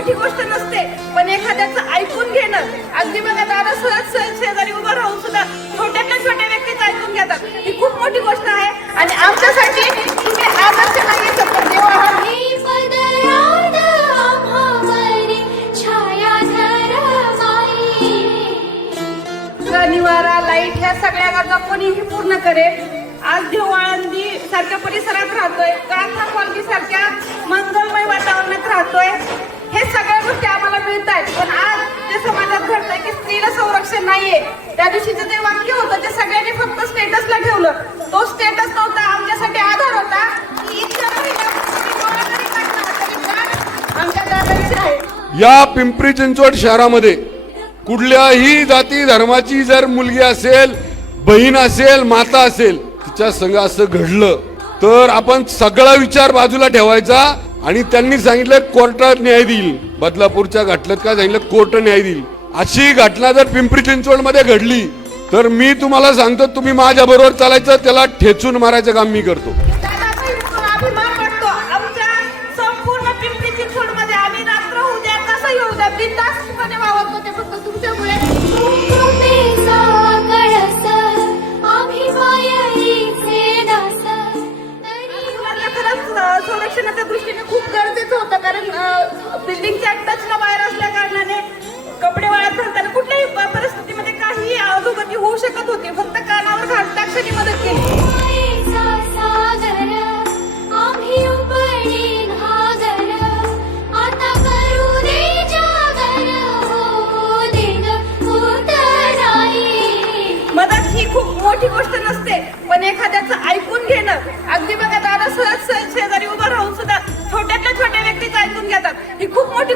मोठी गोष्ट नसते पण एखाद्याचं ऐकून घेणं अगदी बघा दादा सहज सहज शेजारी उभं राहून सुद्धा छोट्यातल्या छोट्या व्यक्तीचं ऐकून घेतात. ही खूप मोठी गोष्ट आहे आणि आमच्यासाठी तुम्ही आदर्श नाही देव आहात. निवारा लाइट ह्या सगळ्या गरजा कोणीही पूर्ण करेल. आज देव आळंदी सारख्या परिसरात राहतोय. कॉलनी सारख्या मंगलमय वातावरणात राहतोय हे सगळ्या गोष्टी आम्हाला मिळत आहेत पण आज जे समाजात घडतंय की स्त्रीला संरक्षण नाहीये त्या दिवशीचं जे वाक्य होतं ते सगळ्यांनी फक्त स्टेटसला ठेवलं. तो स्टेटस नव्हता आमच्यासाठी आधार होता. या पिंपरी चिंचवड शहरामध्ये कुठल्याही जाती धर्माची जर मुलगी असेल बहीण असेल माता असेल तिच्या संघ असं घडलं तर आपण सगळा विचार बाजूला ठेवायचा आणि त्यांनी सांगितलं कोर्टात न्याय देईल. बदलापूरच्या घटनेत काय सांगितलं? कोर्ट न्याय देईल. अशी घटना जर पिंपरी चिंचवडमध्ये घडली तर मी तुम्हाला सांगतो तुम्ही माझ्या बरोबर चालायचं त्याला ठेचून मारायचं काम मी करतो. आमच्या ही खूप मोठी गोष्ट नसते पण एखाद्याचं ऐकून घेणं अगदी बघा दादा सहज सहज शेजारी उभं राहून सुद्धा छोट्यातल्या छोट्या व्यक्तीचं ऐकून घेतात. की खूप मोठी